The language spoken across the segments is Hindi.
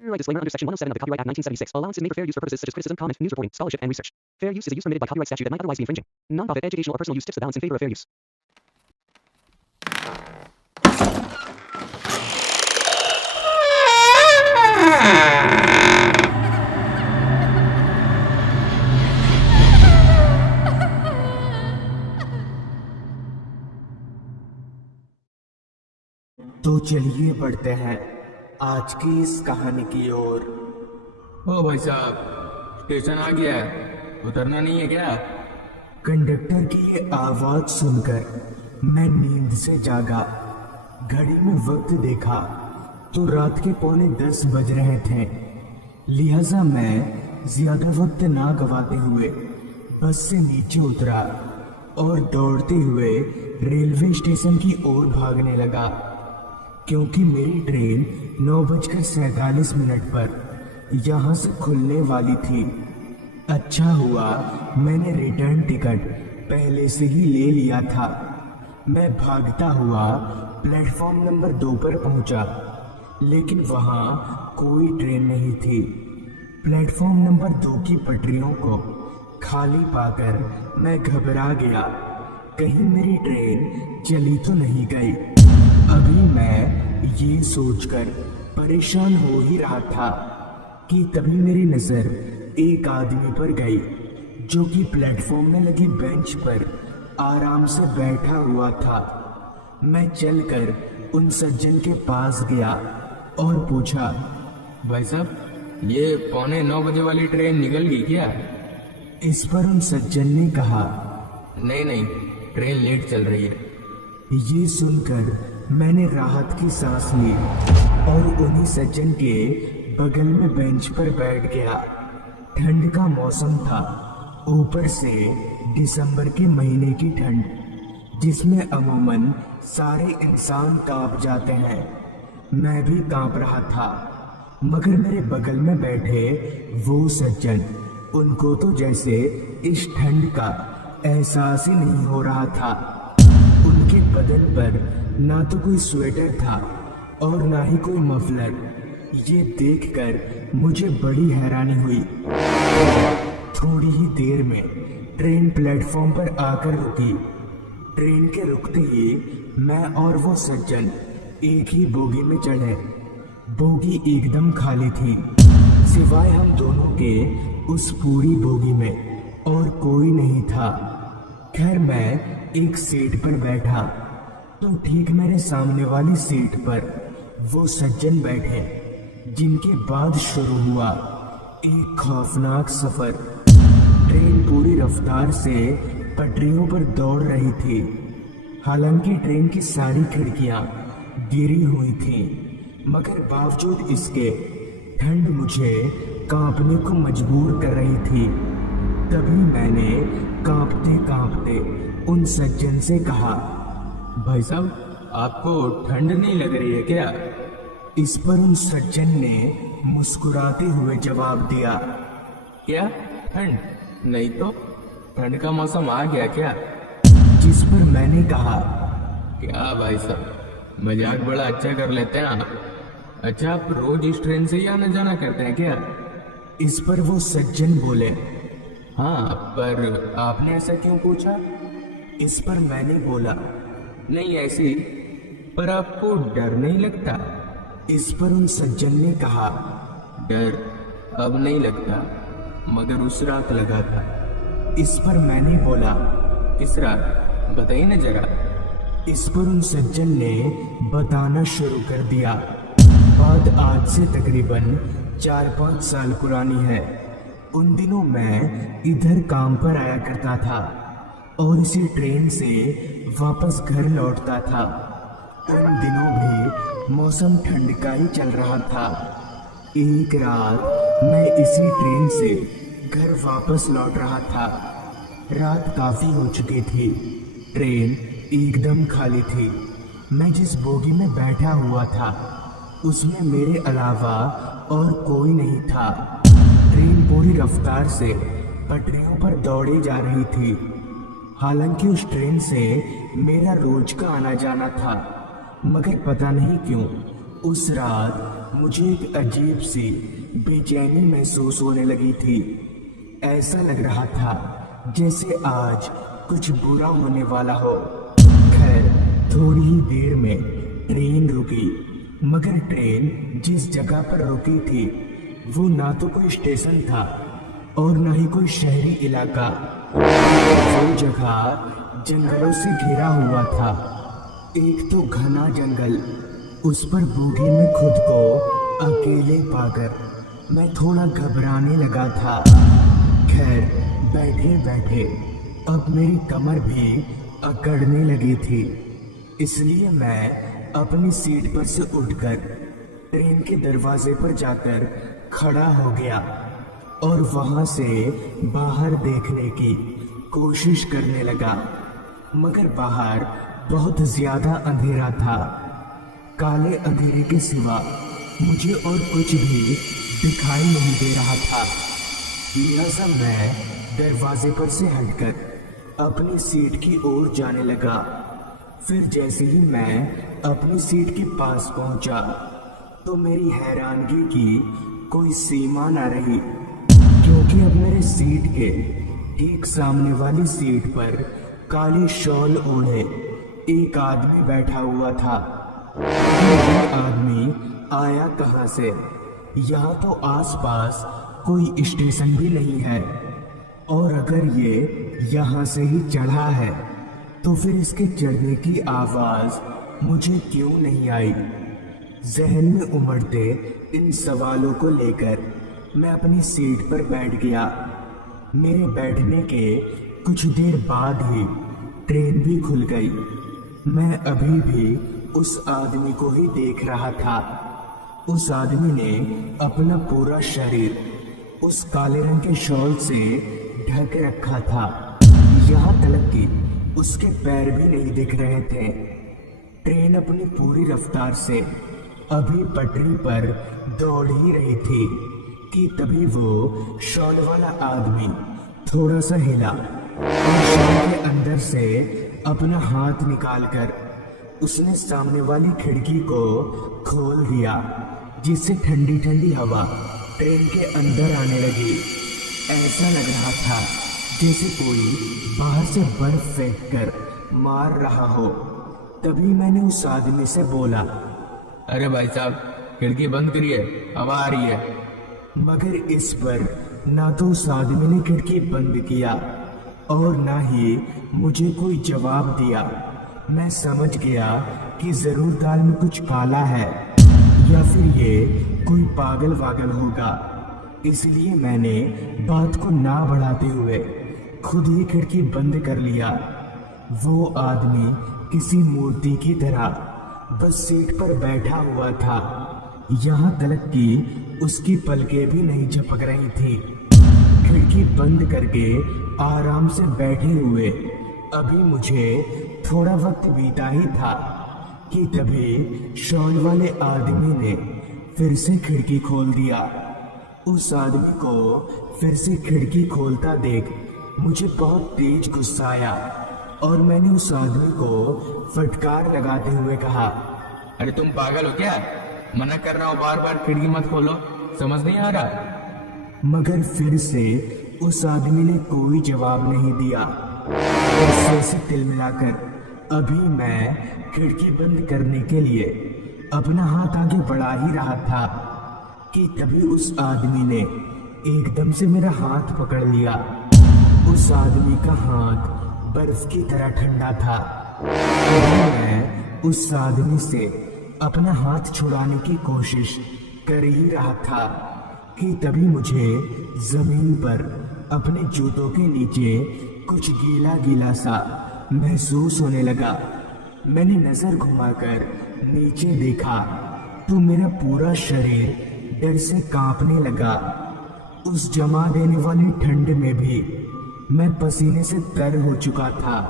Copyright disclaimer under Section 107 of the Copyright Act 1976. Allowance is made for fair use for purposes such as criticism, comment, news reporting, scholarship, and research. Fair use is a use permitted by copyright statute that might otherwise be infringing. Non-profit, educational, or personal use tips the balance in favor of fair use. तो चलिए बढ़ते हैं आज की इस कहानी की ओर। ओ भाई साहब, स्टेशन आ गया है, उतरना नहीं है क्या? कंडक्टर की ये आवाज सुनकर मैं नींद से जागा। घड़ी में वक्त देखा तो रात के 9:45 बज रहे थे। लिहाजा मैं ज्यादा वक्त ना गवाते हुए बस से नीचे उतरा और दौड़ते हुए रेलवे स्टेशन की ओर भागने लगा, क्योंकि मेरी ट्रेन 9:47 पर यहाँ से खुलने वाली थी। अच्छा हुआ मैंने रिटर्न टिकट पहले से ही ले लिया था। मैं भागता हुआ प्लेटफॉर्म नंबर 2 पर पहुंचा, लेकिन वहाँ कोई ट्रेन नहीं थी। प्लेटफॉर्म नंबर 2 की पटरियों को खाली पाकर मैं घबरा गया, कहीं मेरी ट्रेन चली तो नहीं गई। अभी मैं ये सोचकर परेशान हो ही रहा था कि तभी मेरी नजर एक आदमी पर गई, जो कि प्लेटफॉर्म में लगी बेंच पर आराम से बैठा हुआ था। मैं चलकर उन सज्जन के पास गया और पूछा, भाई साहब, ये 9:45 वाली ट्रेन निकल गई क्या? इस पर उन सज्जन ने कहा, नहीं, ट्रेन लेट चल रही है। ये सुनकर मैंने राहत की सांस ली और उन्हीं सज्जन के बगल में बेंच पर बैठ गया। ठंड का मौसम था, ऊपर से दिसंबर के महीने की ठंड, जिसमें अमूमन सारे इंसान कांप जाते हैं। मैं भी कांप रहा था, मगर मेरे बगल में बैठे वो सज्जन, उनको तो जैसे इस ठंड का एहसास ही नहीं हो रहा था। उनके बदन पर ना तो कोई स्वेटर था और ना ही कोई मफलर। ये देखकर मुझे बड़ी हैरानी हुई। थोड़ी ही देर में ट्रेन प्लेटफॉर्म पर आकर रुकी। ट्रेन के रुकते ही मैं और वो सज्जन एक ही बोगी में चढ़े। बोगी एकदम खाली थी, सिवाय हम दोनों के उस पूरी बोगी में और कोई नहीं था। खैर मैं एक सीट पर बैठा तो ठीक मेरे सामने वाली सीट पर वो सज्जन बैठे, जिनके बाद शुरू हुआ एक खौफनाक सफर। ट्रेन पूरी रफ्तार से पटरियों पर दौड़ रही थी। हालांकि ट्रेन की सारी खिड़कियां गिरी हुई थीं, मगर बावजूद इसके ठंड मुझे कांपने को मजबूर कर रही थी। तभी मैंने कांपते कांपते उन सज्जन से कहा, भाई साहब, आपको ठंड नहीं लग रही है क्या? इस पर उन सज्जन ने मुस्कुराते हुए जवाब दिया, क्या ठंड? नहीं तो, ठंड का मौसम आ गया क्या? जिस पर मैंने कहा, क्या भाई साहब, मजाक बड़ा अच्छा कर लेते हैं आप। अच्छा, आप रोज इस ट्रेन से ही आना जाना करते हैं क्या? इस पर वो सज्जन बोले, हाँ, पर आपने ऐसा क्यों पूछा? इस पर मैंने बोला, नहीं ऐसे ही, पर आपको डर नहीं लगता? इस पर उन सज्जन ने कहा, डर अब नहीं लगता, मगर उस रात लगा था। इस पर मैंने बोला, किस रात? बताइए ना जरा। इस पर उन सज्जन ने बताना शुरू कर दिया। बात आज से तकरीबन 4-5 साल पुरानी है। उन दिनों मैं इधर काम पर आया करता था और इसी ट्रेन से वापस घर लौटता था। उन दिनों भी मौसम ठंड का ही चल रहा था। एक रात मैं इसी ट्रेन से घर वापस लौट रहा था। रात काफी हो चुकी थी, ट्रेन एकदम खाली थी। मैं जिस बोगी में बैठा हुआ था उसमें मेरे अलावा और कोई नहीं था। ट्रेन पूरी रफ्तार से पटरियों पर दौड़ी जा रही थी। हालांकि उस ट्रेन से मेरा रोज का आना जाना था, मगर पता नहीं क्यों उस रात मुझे एक अजीब सी बेचैनी महसूस होने लगी थी। ऐसा लग रहा था जैसे आज कुछ बुरा होने वाला हो। खैर, थोड़ी ही देर में ट्रेन रुकी, मगर ट्रेन जिस जगह पर रुकी थी वो ना तो कोई स्टेशन था और ना ही कोई शहरी इलाका। वो जगह जंगलों से घिरा हुआ था। एक तो घना जंगल, उस पर बूढ़ी में खुद को अकेले पाकर मैं थोड़ा घबराने लगा था। खैर, बैठे बैठे अब मेरी कमर भी अकड़ने लगी थी, इसलिए मैं अपनी सीट पर से उठकर ट्रेन के दरवाजे पर जाकर खड़ा हो गया और वहां से बाहर देखने की कोशिश करने लगा। मगर बाहर बहुत ज्यादा अंधेरा था। काले अंधेरे के सिवा मुझे और कुछ भी दिखाई नहीं दे रहा था। लिहाजा मैं दरवाजे पर से हटकर अपनी सीट की ओर जाने लगा। फिर जैसे ही मैं अपनी सीट के पास पहुंचा तो मेरी हैरानगी की कोई सीमा न रही, क्योंकि अब मेरे सीट के ठीक सामने वाली सीट पर काली शॉल ओढ़े एक आदमी बैठा हुआ था। ये आदमी आया कहां से? यहाँ तो आसपास कोई स्टेशन भी नहीं है, और अगर ये यहाँ से ही चढ़ा है तो फिर इसके चढ़ने की आवाज मुझे क्यों नहीं आई? जहन में उमड़ते इन सवालों को लेकर मैं अपनी सीट पर बैठ गया। मेरे बैठने के कुछ देर बाद ही ट्रेन भी खुल गई। मैं अभी भी उस आदमी को ही देख रहा था। उस आदमी ने अपना पूरा शरीर उस काले रंग के शॉल से ढक रखा था। यहाँ तक कि उसके पैर भी नहीं दिख रहे थे। ट्रेन अपनी पूरी रफ्तार से अभी पटरी पर दौड़ ही रही थी कि तभी वो शॉल वाला आदमी थोड़ा सा हिला और शॉल के अंदर से अपना हाथ निकालकर उसने सामने वाली खिड़की को खोल दिया, जिससे ठंडी ठंडी हवा ट्रेन के अंदर आने लगी। ऐसा लग रहा था जैसे कोई बाहर से बर्फ फेंक कर मार रहा हो। तभी मैंने उस आदमी से बोला, अरे भाई साहब, खिड़की बंद करिए, हवा आ रही है। मगर इस पर ना तो उस आदमी ने खिड़की बंद किया और ना ही मुझे कोई जवाब दिया। मैं समझ गया कि जरूर दाल में कुछ काला है या फिर ये कोई पागल वागल होगा, इसलिए मैंने बात को ना बढ़ाते हुए खुद ही खिड़की बंद कर लिया। वो आदमी किसी मूर्ति की तरह बस सीट पर बैठा हुआ था। यहाँ तक कि उसकी पलकें भी नहीं झपक रही थी। खिड़की बंद करके आराम से बैठे हुए अभी मुझे थोड़ा वक्त बीता ही था कि तभी शॉल वाले आदमी ने फिर से खिड़की खोल दिया। उस आदमी को फिर से खिड़की खोलता देख मुझे बहुत तेज गुस्सा आया और मैंने उस आदमी को फटकार लगाते हुए कहा, अरे तुम पागल हो क्या? मना कर रहा हूँ बार बार, खिड़की मत खोलो, समझ नहीं आ रहा? मगर फिर से उस आदमी ने कोई जवाब नहीं दिया और सिर से तिल मिलाकर अभी मैं खिड़की बंद करने के लिए अपना हाथ आगे बढ़ा ही रहा था कि तभी उस आदमी ने एकदम से मेरा हाथ पकड़ लिया। उस आदमी का हाथ बर्फ की तरह ठंडा था। मैं उस आदमी से अपना हाथ छुड़ाने की कोशिश कर ही रहा था कि तभी मुझे जमीन पर अपने जूतों के नीचे कुछ गीला गीला सा महसूस होने लगा। मैंने नजर घुमाकर नीचे देखा तो मेरा पूरा शरीर डर से कांपने लगा। उस जमा देने वाली ठंड में भी मैं पसीने से तर हो चुका था,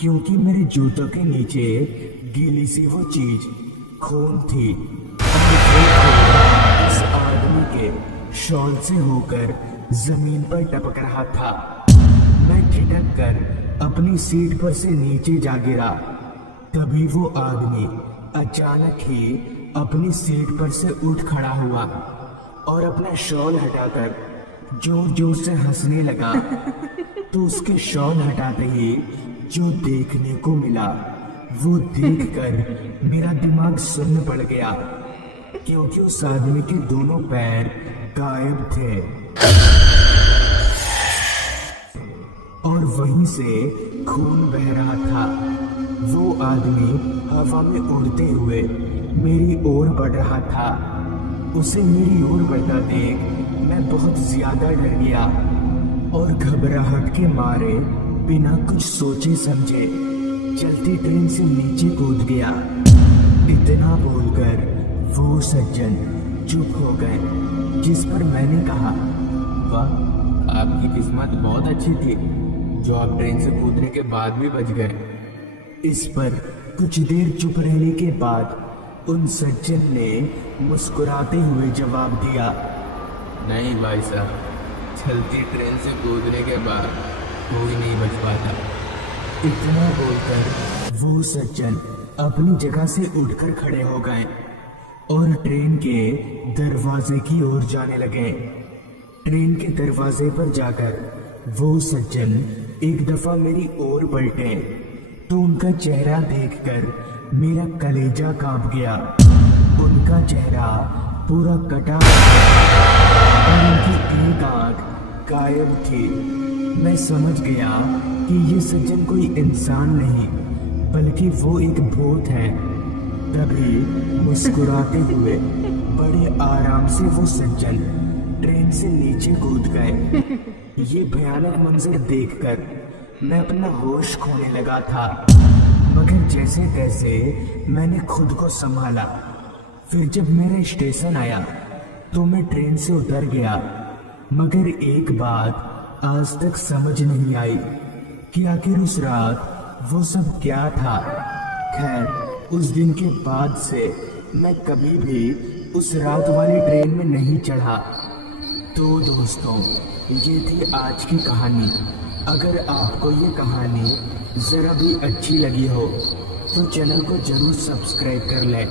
क्योंकि मेरे जूतों के नीचे गीली सी वो चीज खून थी। उस आदमी के शॉल से होकर जमीन पर टपक रहा था। मैं झिटक कर अपनी सीट पर से नीचे जा गिरा। तभी वो आदमी अचानक ही अपनी सीट पर से उठ खड़ा हुआ और अपना शॉल हटाकर जोर जोर से हंसने लगा। तो उसके शॉल हटाते ही जो देखने को मिला वो देखकर मेरा दिमाग सुन्न पड़ गया, क्योंकि उस आदमी के दोनों पैर गायब थे और वहीं से खून बह रहा था। वो आदमी हवा में उड़ते हुए मेरी ओर बढ़ रहा था। उसे मेरी ओर बढ़ता देख मैं बहुत ज्यादा डर गया और घबराहट के मारे बिना कुछ सोचे समझे चलती ट्रेन से नीचे कूद गया। इतना बोलकर वो सज्जन चुप हो गए, जिस पर मैंने कहा, वाह, आपकी किस्मत बहुत अच्छी थी जो आप ट्रेन से कूदने के बाद भी बच गए। इस पर कुछ देर चुप रहने के बाद उन सज्जन ने मुस्कुराते हुए जवाब दिया, नहीं भाई साहब, चलती ट्रेन से कूदने के बाद कोई नहीं बच पाता। इतना बोलकर वो सज्जन अपनी जगह से उठकर खड़े हो गए और ट्रेन के दरवाजे की ओर जाने लगे। ट्रेन के दरवाजे पर जाकर वो सज्जन एक दफा मेरी ओर पलटे तो उनका चेहरा देखकर मेरा कलेजा कांप गया। उनका चेहरा पूरा कटा और उनकी एक आंख गायब थी। मैं समझ गया कि ये सज्जन कोई इंसान नहीं बल्कि वो एक भूत है। तभी मुस्कुराते हुए बड़े आराम से वो सज्जन ट्रेन से नीचे कूद गए। ये भयानक मंजर देखकर मैं अपना होश खोने लगा था, मगर जैसे तैसे मैंने खुद को संभाला। फिर जब मेरा स्टेशन आया तो मैं ट्रेन से उतर गया, मगर एक बात आज तक समझ नहीं आई कि आखिर उस रात वो सब क्या था। खैर, उस दिन के बाद से मैं कभी भी उस रात वाली ट्रेन में नहीं चढ़ा। तो दोस्तों, ये थी आज की कहानी। अगर आपको ये कहानी जरा भी अच्छी लगी हो तो चैनल को जरूर सब्सक्राइब कर लें।